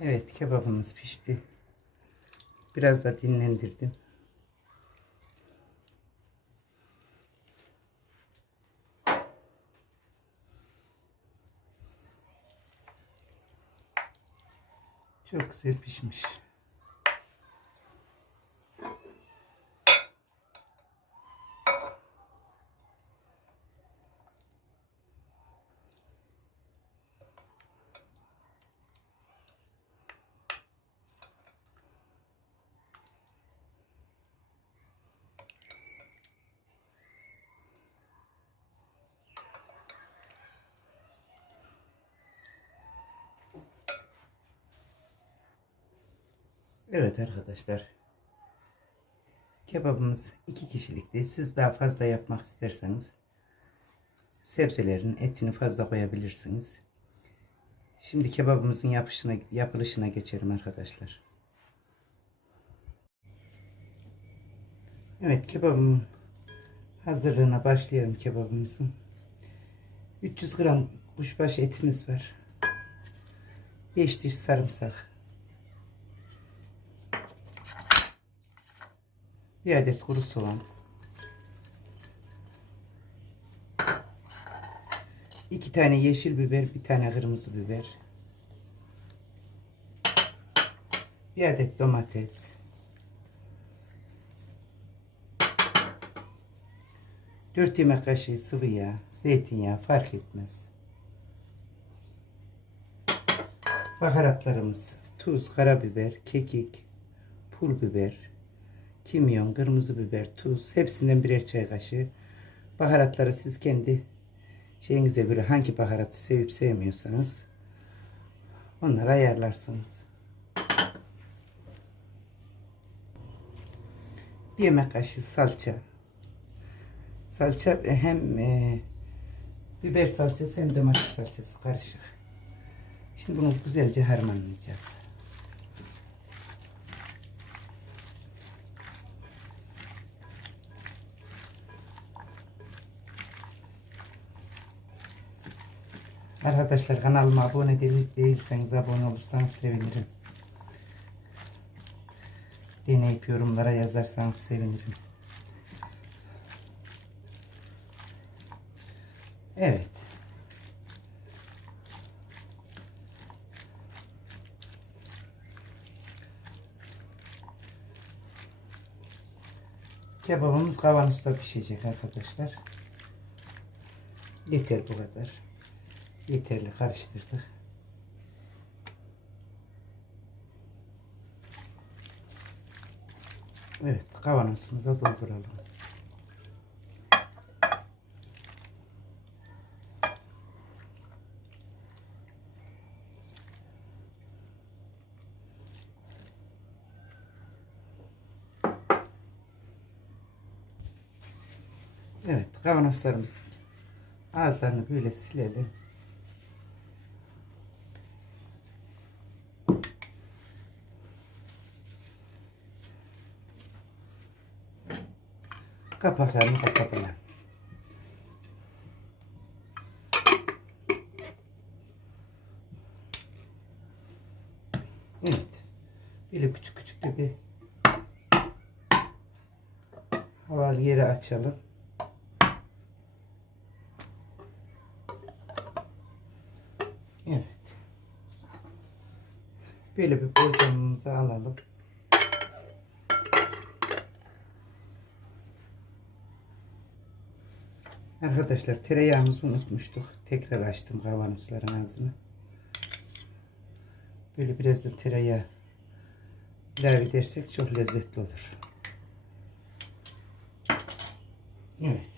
Evet kebabımız pişti. Biraz da dinlendirdim. Çok güzel pişmiş. Evet arkadaşlar. Kebabımız iki kişilikti. Siz daha fazla yapmak isterseniz sebzelerin etini fazla koyabilirsiniz. Şimdi kebabımızın yapışına, yapılışına geçelim arkadaşlar. Evet kebabımın hazırlığına başlayalım kebabımızın. 300 gram kuşbaşı etimiz var. 5 diş sarımsak. Bir adet kuru soğan. iki tane yeşil biber, bir tane kırmızı biber. Bir adet domates. Dört yemek kaşığı sıvı yağ, zeytinyağı fark etmez. Baharatlarımız tuz, karabiber, kekik, pul biber, kimyon, kırmızı biber, tuz hepsinden birer çay kaşığı. Baharatları siz kendi şeyinize göre hangi baharatı sevip sevmiyorsanız onları ayarlarsınız. Bir yemek kaşığı salça. Salça hem e, biber salçası hem domates salçası karışık. Şimdi bunu güzelce harmanlayacağız. Arkadaşlar kanalıma abone değil, değilseniz abone olursanız sevinirim. Deneyip yorumlara yazarsanız sevinirim. Evet. Kebabımız kavanozda pişecek arkadaşlar. Yeter bu kadar. Yeterli karıştırdık. Evet kavanozumuza dolduralım. Evet kavanozlarımız ağızlarını böyle silelim. Kapaklarını kapatalım. Evet. Böyle küçük küçük de bir havalı yeri açalım. Evet. Böyle bir borcamımızı alalım. Arkadaşlar tereyağımızı unutmuştuk. Tekrar açtım kavanozların ağzını. Böyle biraz da tereyağı ilave edersek çok lezzetli olur. Evet.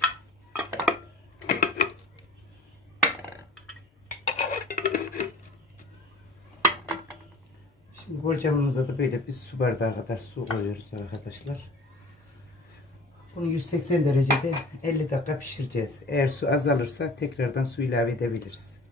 Şimdi borcamımıza da böyle bir su bardağı kadar su koyuyoruz arkadaşlar. Bunu 180 derecede 50 dakika pişireceğiz. Eğer su azalırsa tekrardan su ilave edebiliriz.